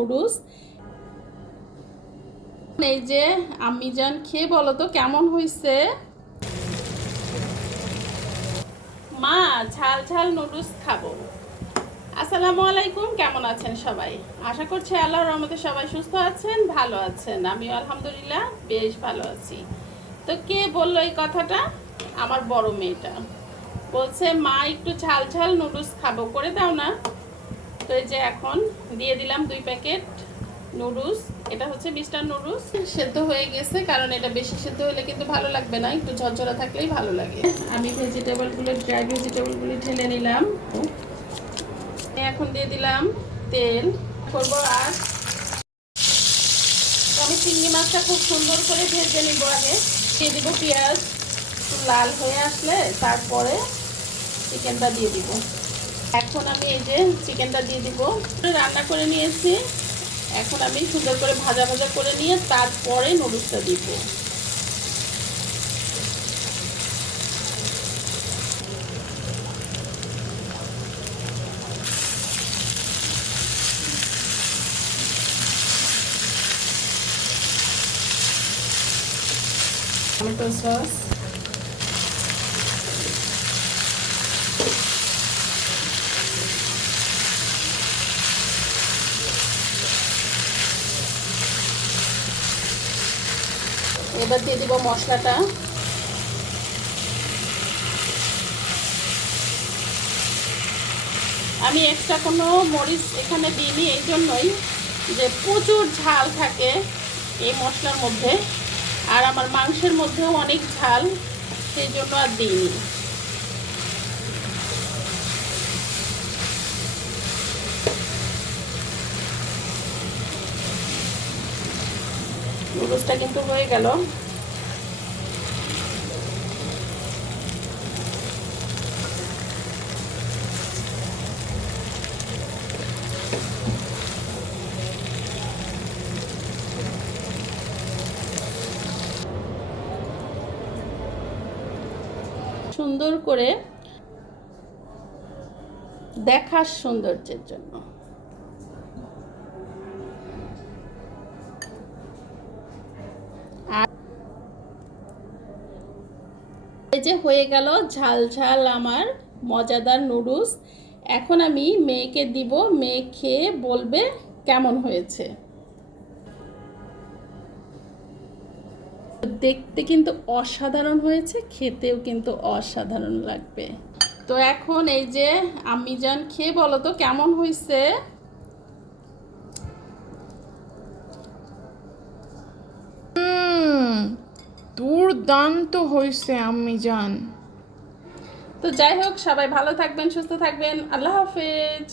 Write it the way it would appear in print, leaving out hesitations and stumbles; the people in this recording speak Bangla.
নুডলস। এই যে আম্মি জান খেয়ে বলো তো কেমন হয়েছে। মা ঝাল ঝাল নুডলস খাবো। আসসালামু আলাইকুম, কেমন আছেন সবাই? আশা করছি আল্লাহর রহমতে সবাই সুস্থ আছেন, ভালো আছেন। আমিও আলহামদুলিল্লাহ বেশ ভালো আছি। তো কে বললো এই কথাটা? আমার বড় মেয়েটা বলছে মা একটু ঝাল ঝাল নুডলস খাবো, করে দাও না। তো এই যে এখন দিয়ে দিলাম 2 প্যাকেট নুডলস। এটা হচ্ছে মিস্টার নুডলস। সেদ্ধ হয়ে গেছে, কারণ এটা বেশি সেদ্ধ হলে কিন্তু ভালো লাগবে না, একটু ঝরঝরা থাকলেই ভালো লাগে। আমি ভেজিটেবলগুলো, ড্রাই ভেজিটেবলগুলি ঢেলে নিলাম। এখন দিয়ে দিলাম তেল করবো। আর আমি চিংড়ি মাছটা খুব সুন্দর করে ভেজে নিব। আগে দিয়ে দিব পেঁয়াজ, লাল হয়ে আসলে তারপরে চিকেনটা দিয়ে দিব। এখন আমি এই যে চিকেনটা দিয়ে দিব। রান্না করে নিয়েছি, এখন আমি সুন্দর করে ভাজা ভাজা করে নিয়ে তারপরে নুডলসটা দিব। টমেটো সস, এবার দিয়ে দিব মশলাটা। আমি একটা কোনো মরিচ এখানে দিইনি, এই জন্যই যে প্রচুর ঝাল থাকে এই মশলার মধ্যে, আর আমার মাংসের মধ্যেও অনেক ঝাল, সেই জন্য আর দিইনি। নুডলসটা কিন্তু হয়ে গেল। সুন্দর করে দেখার সৌন্দর্যের জন্য। আর এই যে হয়ে গেল ঝাল ঝাল আমার মজাদার নুডলস। এখন আমি মেয়েকে দিব, মেয়ে খেয়ে বলবে কেমন হয়েছে। দেখতে কিন্তু অসাধারণ হয়েছে, খেতেও কিন্তু অসাধারণ লাগবে। তো এখন এই যে আম্মি জান খেয়ে বলো তো কেমন হয়েছে। দুর্দান্ত হয়েছে আম্মি জান। তো যাই হোক, সবাই ভালো থাকবেন, সুস্থ থাকবেন। আল্লাহ হাফেজ।